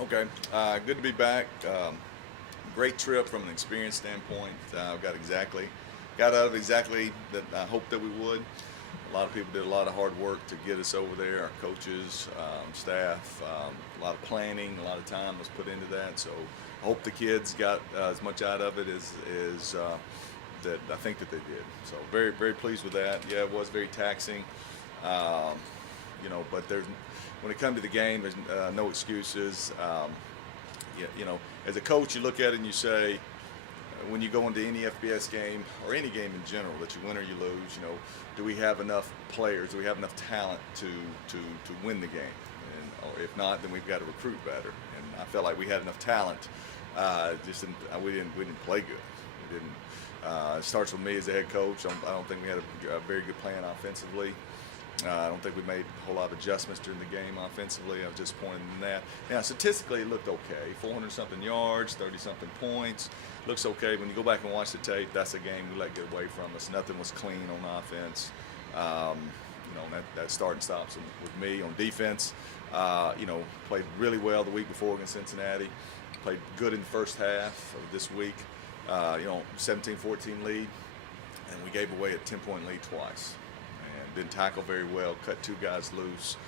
Okay, good to be back. Great trip from an experience standpoint. Got out of exactly that I hoped that we would. A lot of people did a lot of hard work to get us over there. Our coaches, staff, a lot of planning, a lot of time was put into that. So I hope the kids got as much out of it as that I think that they did. So very very pleased with that. Yeah, it was very taxing. Um, but there's when it comes to the game, there's no excuses. As a coach, you look at it and you say, when you go into any FBS game or any game in general, that you win or you lose, do we have enough players? Do we have enough talent to win the game? Or if not, then we've got to recruit better. And I felt like we had enough talent. We didn't play good. We didn't. It starts with me as a head coach. I don't think we had a very good plan offensively. I don't think we made a whole lot of adjustments during the game offensively. I was disappointed in that. Now, statistically, it looked okay. 400-something yards, 30-something points. Looks okay. When you go back and watch the tape, that's a game we let get away from us. Nothing was clean on offense. That start and stops with me on defense. Played really well the week before against Cincinnati. Played good in the first half of this week. 17-14 lead, and we gave away a 10-point lead twice. Didn't tackle very well, cut two guys loose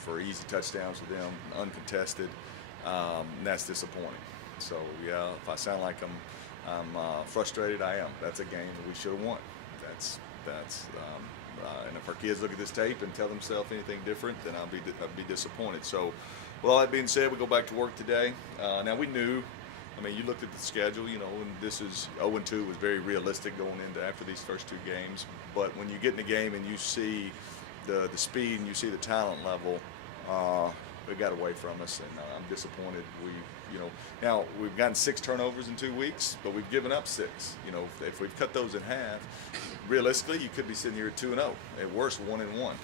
for easy touchdowns with them, uncontested, and that's disappointing. So yeah, if I sound like I'm frustrated, I am. That's a game that we should have won. And if our kids look at this tape and tell themselves anything different, then I'll be disappointed. So, with all that being said, we go back to work today. Now we knew. I mean, you looked at the schedule, and this is 0-2 was very realistic going into after these first two games. But when you get in the game and you see the speed and you see the talent level, it got away from us, and I'm disappointed. Now we've gotten 6 turnovers in 2 weeks, but we've given up 6. If we've cut those in half, realistically, you could be sitting here at 2-0. At worst, 1-1.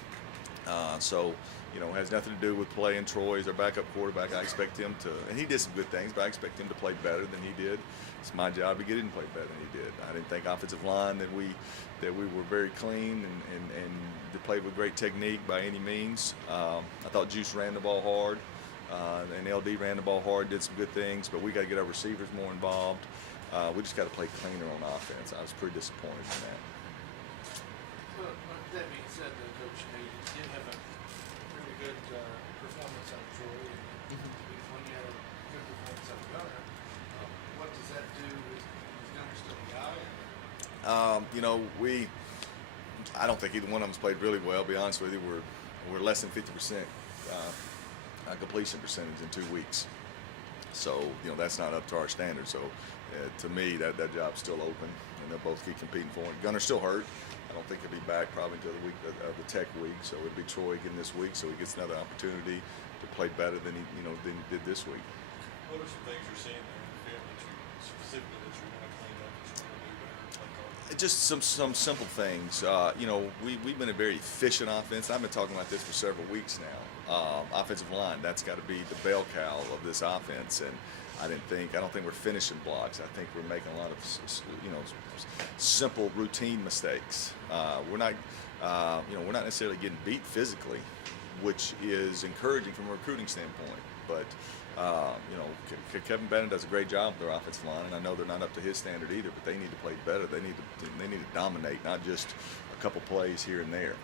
It has nothing to do with playing. Troy is our backup quarterback. I expect him to, and he did some good things, but I expect him to play better than he did. It's my job to get him to play better than he did. I didn't think offensive line that we were very clean and played with great technique by any means. I thought Juice ran the ball hard, and LD ran the ball hard, did some good things, but we got to get our receivers more involved. We just got to play cleaner on offense. I was pretty disappointed in that. Well, that being said, though, Coach, you did have a really good performance out of Troy, and when you have a good performance out of Gunner, what does that do? Is Gunner still a guy? I don't think either one of them's played really well. To be honest with you, we're less than 50% completion percentage in 2 weeks. So that's not up to our standards. So to me, that job's still open, and they'll both keep competing for it. Gunner's still hurt. I don't think he'll be back probably until the week of the Tech week. So it'll be Troy again this week, so he gets another opportunity to play better than he did this week. What are some things you're seeing there in the film that you specifically that you're going to clean up, that you're going to do better, play Just some simple things. We've been a very efficient offense. I've been talking about this for several weeks now. Offensive line, that's got to be the bell cow of this offense, and I don't think we're finishing blocks. I think we're making a lot of simple routine mistakes. We're not necessarily getting beat physically, which is encouraging from a recruiting standpoint. But Kevin Bannon does a great job with their offensive line, and I know they're not up to his standard either. But they need to play better. They need to dominate, not just a couple plays here and there.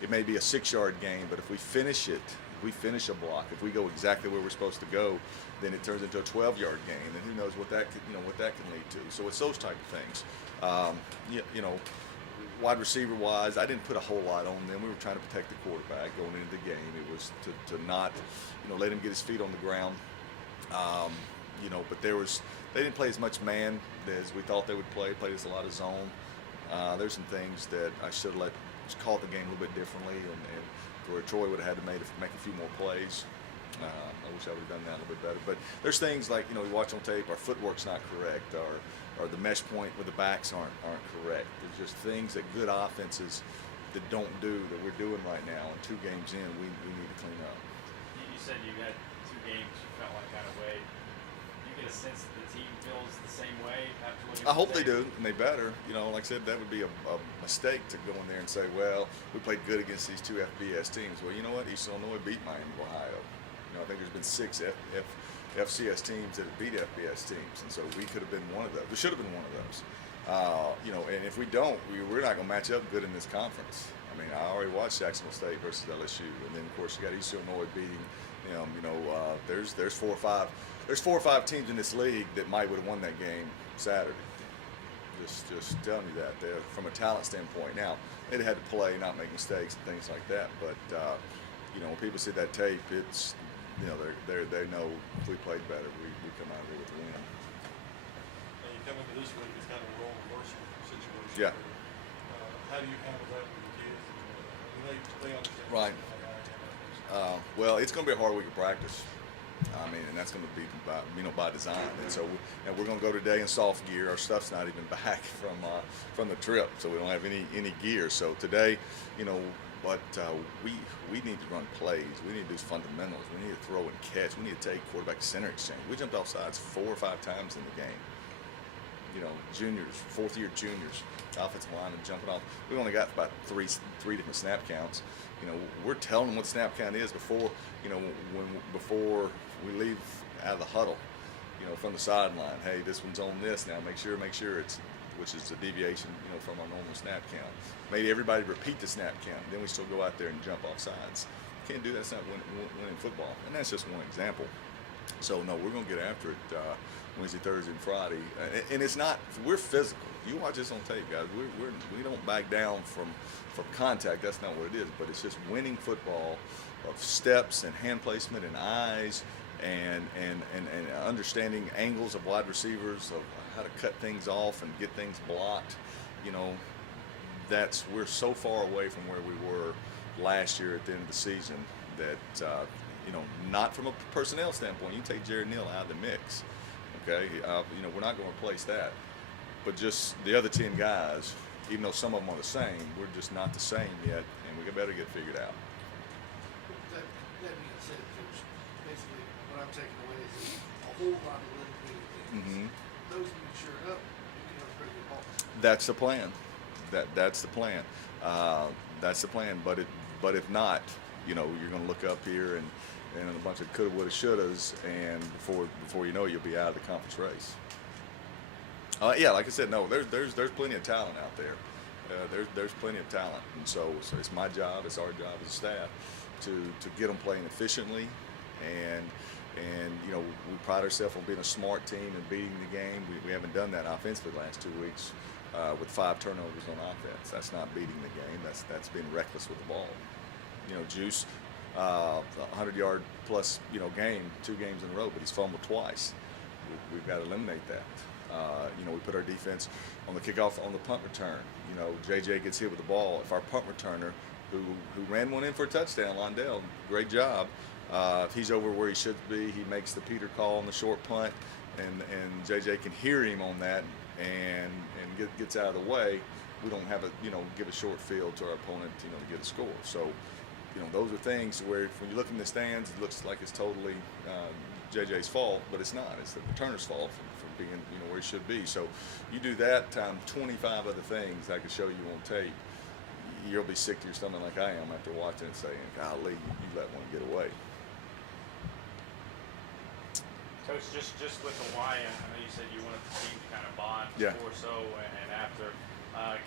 It may be a 6-yard game, but if we finish it, if we finish a block, if we go exactly where we're supposed to go, then it turns into a 12-yard game, and who knows what that can lead to. So it's those type of things. Wide receiver wise, I didn't put a whole lot on them. We were trying to protect the quarterback going into the game. It was to not let him get his feet on the ground. But they didn't play as much man as we thought they would play. Played us a lot of zone. There's some things that I should have called the game a little bit differently, and where Troy would have had to make a few more plays. I wish I would have done that a little bit better. But there's things like we watch on tape, our footwork's not correct, or the mesh point with the backs aren't correct. There's just things that good offenses that don't do that we're doing right now. And 2 games in, we need to clean up. You said you had 2 games you felt like got away. You get a sense that the team feels the same way after looking at I hope the they tape? do, and they better. Like I said, that would be a mistake to go in there and say, well, we played good against these 2 FBS teams. Well, you know what? East Illinois beat Miami of Ohio. think there's been 6 FCS teams that have beat FBS teams, and so we could have been one of those. We should have been one of those. And if we don't, we're not going to match up good in this conference. I mean, I already watched Jacksonville State versus LSU, and then of course you got East Illinois beating them. There's 4 or 5 teams in this league that might would have won that game Saturday. Just telling you that they're, from a talent standpoint. Now they had to play, not make mistakes and things like that. But when people see that tape, it's they know if we played better, we come out here with a win. And you come into this week, it's kind of a role reversal situation. Yeah. How do you handle that with the kids? They understand. Right. Well, it's going to be a hard week of practice. I mean, and that's going to be by design. And so we're going to go today in soft gear. Our stuff's not even back from the trip, so we don't have any gear. So today, but we need to run plays. We need to do fundamentals. We need to throw and catch. We need to take quarterback center exchange. We jumped off sides 4 or 5 times in the game. Juniors, 4th-year juniors, offensive line and jumping off. We only got about three different snap counts. We're telling them what the snap count is before before we leave out of the huddle. From the sideline. Hey, this one's on this now. Make sure it's, which is a deviation, from our normal snap count. Maybe everybody repeat the snap count. Then we still go out there and jump off sides. Can't do that. It's not winning football. And that's just one example. So no, we're gonna get after it Wednesday, Thursday, and Friday. And it's not. We're physical. You watch this on tape, guys. We don't back down from contact. That's not what it is. But it's just winning football of steps and hand placement and eyes and understanding angles of wide receivers, of how to cut things off and get things blocked. We're so far away from where we were last year at the end of the season that not from a personnel standpoint. You take Jared Neal out of the mix, okay? We're not going to replace that, but just the other 10 guys, even though some of them are the same, we're just not the same yet, and we better get figured out. That being said, Coach, basically what I'm taking away is a whole lot of little bitty things. Mm-hmm. Those being shored up, you can have a pretty good ball. That's the plan. That's the plan. That's the plan. But if not, you're going to look up here and a bunch of coulda, woulda, shouldas, and before you know it, you'll be out of the conference race. Yeah, like I said, no, there's plenty of talent out there. There's plenty of talent, and so it's my job, it's our job as a staff to get them playing efficiently, and we pride ourselves on being a smart team and beating the game. We haven't done that offensively the last 2 weeks with 5 turnovers on offense. That's not beating the game. That's being reckless with the ball. Juice, 100-yard plus game, 2 games in a row, but he's fumbled twice. We've got to eliminate that. We put our defense on the kickoff, on the punt return. JJ gets hit with the ball. If our punt returner, who ran one in for a touchdown, Londell, great job. If he's over where he should be, he makes the Peter call on the short punt, and JJ can hear him on that and gets out of the way. We don't have give a short field to our opponent, to get a score. So, those are things where when you look in the stands, it looks like it's totally JJ's fault, but it's not. It's the returner's fault for being where he should be. So you do that time 25 other things I could show you on tape. You'll be sick to your stomach like I am after watching it, saying, "Golly, you let one get away." Coach, just with the why, I know you said you wanted the team to kind of bond Yeah. before, so, and after.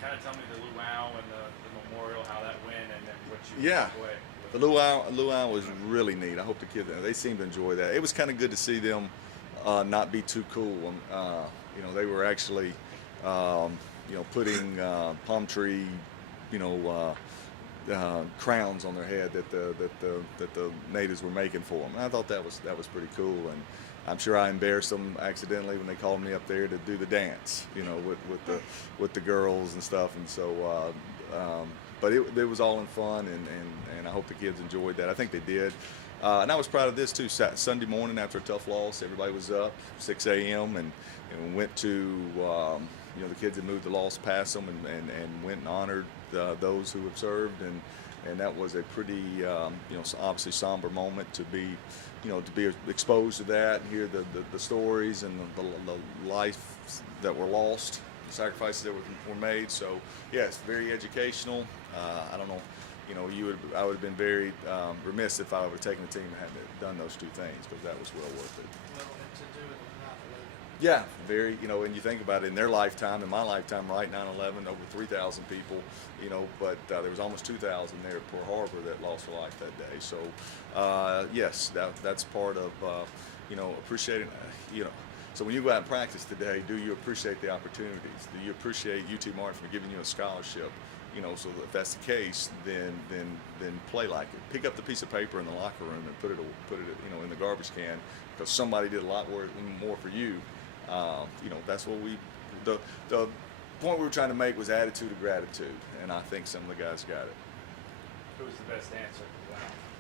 Kind of tell me the luau and the memorial, how that went, and then what you Yeah. took away. The luau was really neat. I hope the kids, they seemed to enjoy that. It was kind of good to see them not be too cool. They were actually, putting palm tree, crowns on their head that the natives were making for them. And I thought that was pretty cool. And I'm sure I embarrassed them accidentally when they called me up there to do the dance, with the girls and stuff. And so, but it was all in fun, and I hope the kids enjoyed that. I think they did. And I was proud of this too. Sunday morning after a tough loss, everybody was up 6 a.m. and went to the kids had moved the loss past them and went and honored those who have served, and that was a pretty obviously somber moment to be exposed to that and hear the stories and the lives that were lost, the sacrifices that were made. So yes, very educational. I don't know, I would have been very remiss if I would have taken the team and hadn't done those two things, because that was well worth it. Well, and to do it on 9/11. Yeah, very, and you think about it, in their lifetime, in my lifetime, right, 9/11, over 3,000 people, but there was almost 2,000 there at Pearl Harbor that lost their life that day. So, yes, that's part of, appreciating, so when you go out and practice today, do you appreciate the opportunities? Do you appreciate UT Martin for giving you a scholarship? So if that's the case, then play like it. Pick up the piece of paper in the locker room and put it in the garbage can, because somebody did a lot more for you. That's what the point we were trying to make was attitude of gratitude, and I think some of the guys got it. Who was the best answer?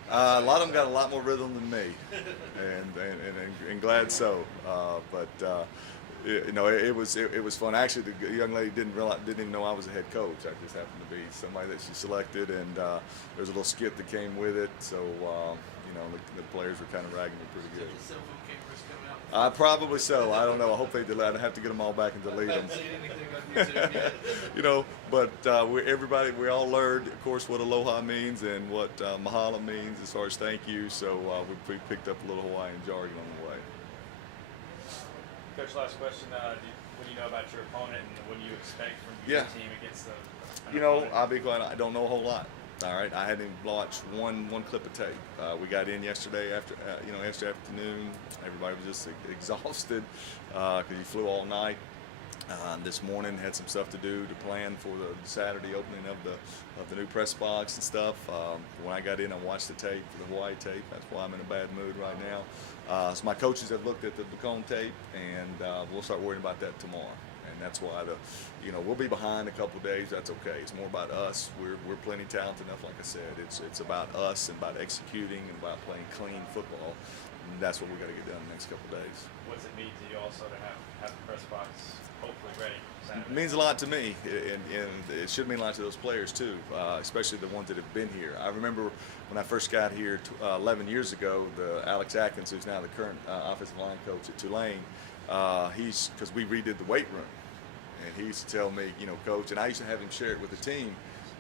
A lot of them got a lot more rhythm than me, and glad so. It was fun. Actually, the young lady didn't even know I was a head coach. I just happened to be somebody that she selected, and there was a little skit that came with it. So the players were kind of ragging me pretty good. The cell phone cameras coming out. Probably so. I don't know. I hope they delete. I have to get them all back and delete I them. haven't seen anything on YouTube yet. But we all learned, of course, what aloha means and what mahalo means as far as thank you. So we picked up a little Hawaiian jargon on the way. Coach, last question. What do you know about your opponent, and what do you expect from your team against the? I'll be glad. I don't know a whole lot. All right, I hadn't even watched one clip of tape. We got in yesterday after afternoon. Everybody was just exhausted because you flew all night. This morning had some stuff to do to plan for the Saturday opening of the new press box and stuff. When I got in, I watched the tape, the Hawaii tape. That's why I'm in a bad mood right now. So my coaches have looked at the Bacone tape, and we'll start worrying about that tomorrow. And that's why we'll be behind a couple of days. That's okay. It's more about us. We're plenty talented enough. Like I said, it's about us and about executing and about playing clean football. And that's what we got to get done in the next couple of days. What's it mean to you also to have the press box hopefully ready Saturday? It means a lot to me, and it should mean a lot to those players too, especially the ones that have been here. I remember when I first got here 11 years ago, Alex Atkins, who's now the current offensive line coach at Tulane, because we redid the weight room, and he used to tell me, Coach, and I used to have him share it with the team,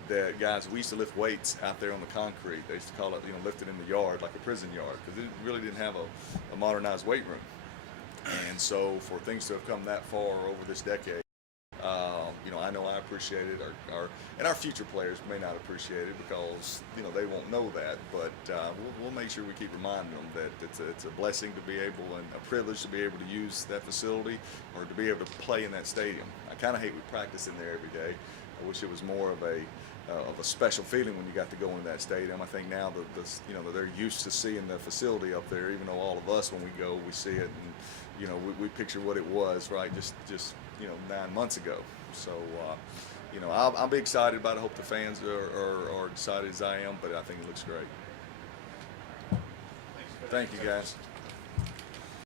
that guys, we used to lift weights out there on the concrete. They used to call it, lifting in the yard, like a prison yard, because it really didn't have a modernized weight room. And so for things to have come that far over this decade, I know I appreciate it. Our future players may not appreciate it because they won't know that. But we'll make sure we keep reminding them that it's a blessing to be able, and a privilege to be able to use that facility or to be able to play in that stadium. I kind of hate we practice in there every day. I wish it was more of a special feeling when you got to go into that stadium. I think now that they're used to seeing the facility up there, even though all of us, when we go, we see it, and we picture what it was, right, just 9 months ago. So I'll be excited about it. I hope the fans are excited as I am, but I think it looks great. Thank you, guys.